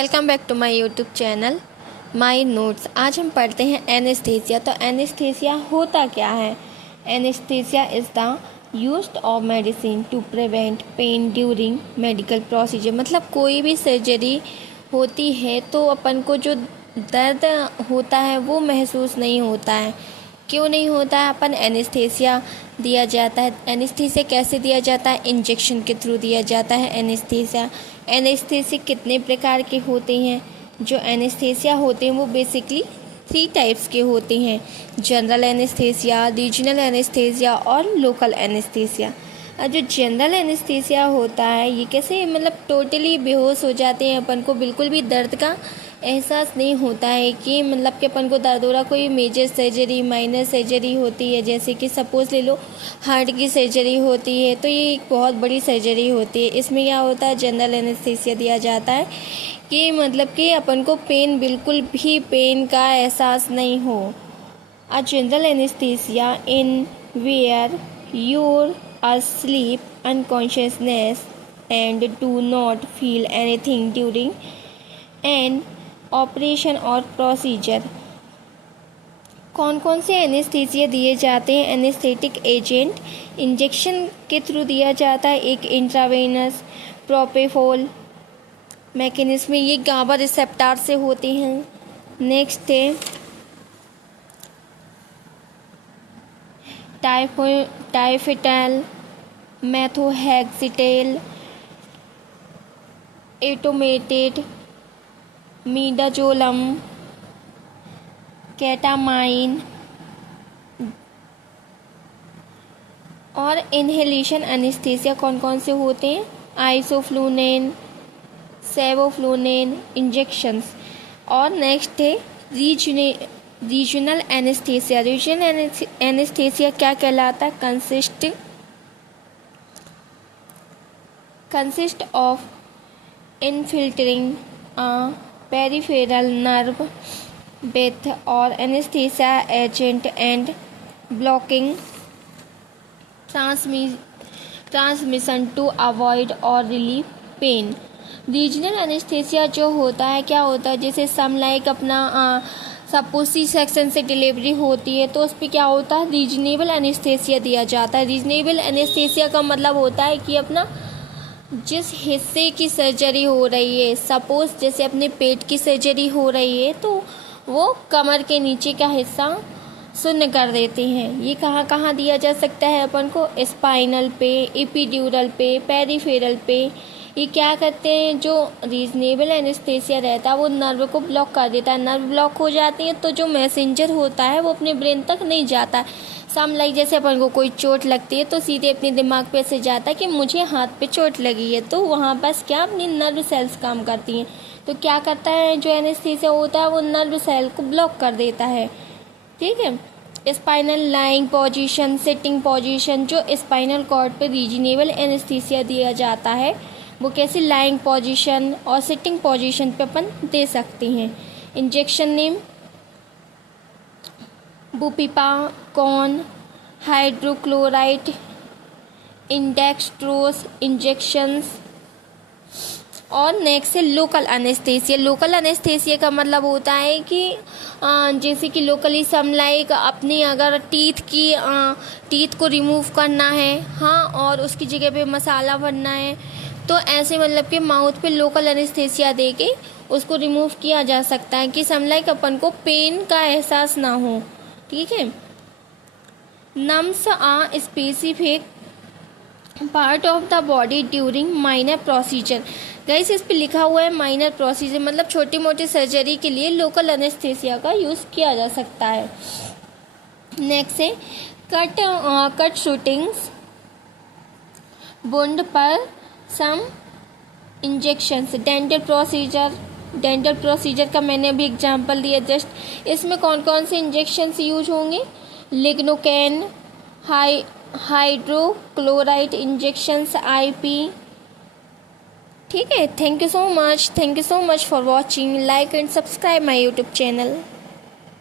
Welcome back to my YouTube channel My Notes. आज हम पढ़ते हैं एनेस्थीसिया। तो एनेस्थीसिया होता क्या है? Anaesthesia is the used of medicine to prevent pain during medical procedure. मतलब कोई भी सर्जरी होती है तो अपन को जो दर्द होता है वो महसूस नहीं होता है। क्यों नहीं होता है? अपन एनेस्थीसिया दिया जाता है। एनेस्थीसिया कैसे दिया जाता है? इंजेक्शन के थ्रू दिया जाता है एनेस्थीसिया। एनेस्थीसिया कितने प्रकार के होते हैं? जो एनेस्थीसिया होते हैं वो बेसिकली 3 टाइप्स के होते हैं: जनरल एनेस्थीसिया, रीजनल एनेस्थीसिया और लोकल एनेस्थीसिया। जो जनरल एनेस्थीसिया होता है ये कैसे, मतलब टोटली बेहोश हो जाते हैं, अपन को बिल्कुल भी दर्द का एहसास नहीं होता है कि मतलब कि अपन को दर्द हो रहा। कोई मेजर सर्जरी, माइनर सर्जरी होती है, जैसे कि सपोज ले लो हार्ट की सर्जरी होती है, तो ये एक बहुत बड़ी सर्जरी होती है। इसमें क्या होता है, जनरल एनेस्थीसिया दिया जाता है कि मतलब कि अपन को बिल्कुल भी पेन का एहसास नहीं हो। A general anaesthesia in where you're asleep, unconsciousness and do not feel anything during an operation और प्रोसीजर। कौन कौन से एनेस्थीसिया दिए जाते हैं? एनेस्थेटिक एजेंट इंजेक्शन के थ्रू दिया जाता है, एक इंट्रावेनस प्रोपेफोल मैकेनिज्म, ये गाबा रिसेप्टर से होते हैं। नेक्स्ट है thiopental, methohexital, etomidate, midazolam, ketamine और इन्हेलेशन एनेस्थीसिया कौन कौन से होते हैं? Isoflurane, sevoflurane injections. और नेक्स्ट है रीजनल एनेस्थीसिया। रीजनल एनेस्थीसिया क्या कहलाता है? Consist of infiltrating a peripheral nerve with or anesthesia agent and blocking transmission to avoid or relieve pain। Regional anaesthesia जो होता है क्या होता है, जैसे सम लाइक अपना सपोज सी सेक्शन से डिलीवरी होती है तो उस पर क्या होता है, रीजनेबल एनेस्थीसिया दिया जाता है। रीजनेबल एनेस्थीसिया का मतलब होता है कि अपना जिस हिस्से की सर्जरी हो रही है, सपोज जैसे अपने पेट की सर्जरी हो रही है तो वो कमर के नीचे का हिस्सा शून्य कर देते हैं। ये कहाँ कहाँ दिया जा सकता है अपन को? स्पाइनल पे, एपिड्यूरल पे, पेरिफेरल पे। ये क्या करते हैं, जो रीजनेबल एनेस्थीसिया रहता है वो नर्व को ब्लॉक कर देता है। नर्व ब्लॉक हो जाती है तो जो मैसेंजर होता है वो अपने ब्रेन तक नहीं जाता। सम लाइक जैसे अपन को कोई चोट लगती है तो सीधे अपने दिमाग पे से जाता है कि मुझे हाथ पे चोट लगी है, तो वहाँ बस क्या अपनी नर्व सेल्स काम करती हैं। तो क्या करता है जो एनेस्थीसिया होता है वो नर्व सेल को ब्लॉक कर देता है। ठीक है। Spinal lying position, sitting position, जो स्पाइनल कॉर्ड पे रीजनेबल एनेस्थीसिया दिया जाता है वो कैसे लाइंग पोजीशन और सिटिंग पोजीशन पे अपन दे सकते हैं। Injection name bupivacaine, hydrochloride, in dextrose injections. और नेक्स्ट है लोकल एनेस्थीसिया। लोकल एनेस्थीसिया का मतलब होता है कि जैसे कि लोकली सम लाइक अपनी अगर टीथ को रिमूव करना है, हाँ, और उसकी जगह पे मसाला भरना है, तो ऐसे मतलब कि माउथ पे लोकल एनेस्थीसिया दे के उसको रिमूव किया जा सकता है कि सम लाइक अपन को पेन का एहसास ना हो। ठीक है। Numbs a specific part of the body during minor procedure. Guys इस पे लिखा हुआ है माइनर प्रोसीजर, मतलब छोटी मोटी सर्जरी के लिए लोकल एनेस्थीसिया का यूज़ किया जा सकता है। नेक्स्ट है कट शूटिंग्स, वुंड पर सम इंजेक्शंस। डेंटल प्रोसीजर का मैंने अभी एग्जांपल दिया जस्ट। इसमें कौन कौन से इंजेक्शंस यूज होंगे? Lignocaine, hydrochloride injections, IP। ठीक है। Thank you so much for watching. Like and subscribe my YouTube channel.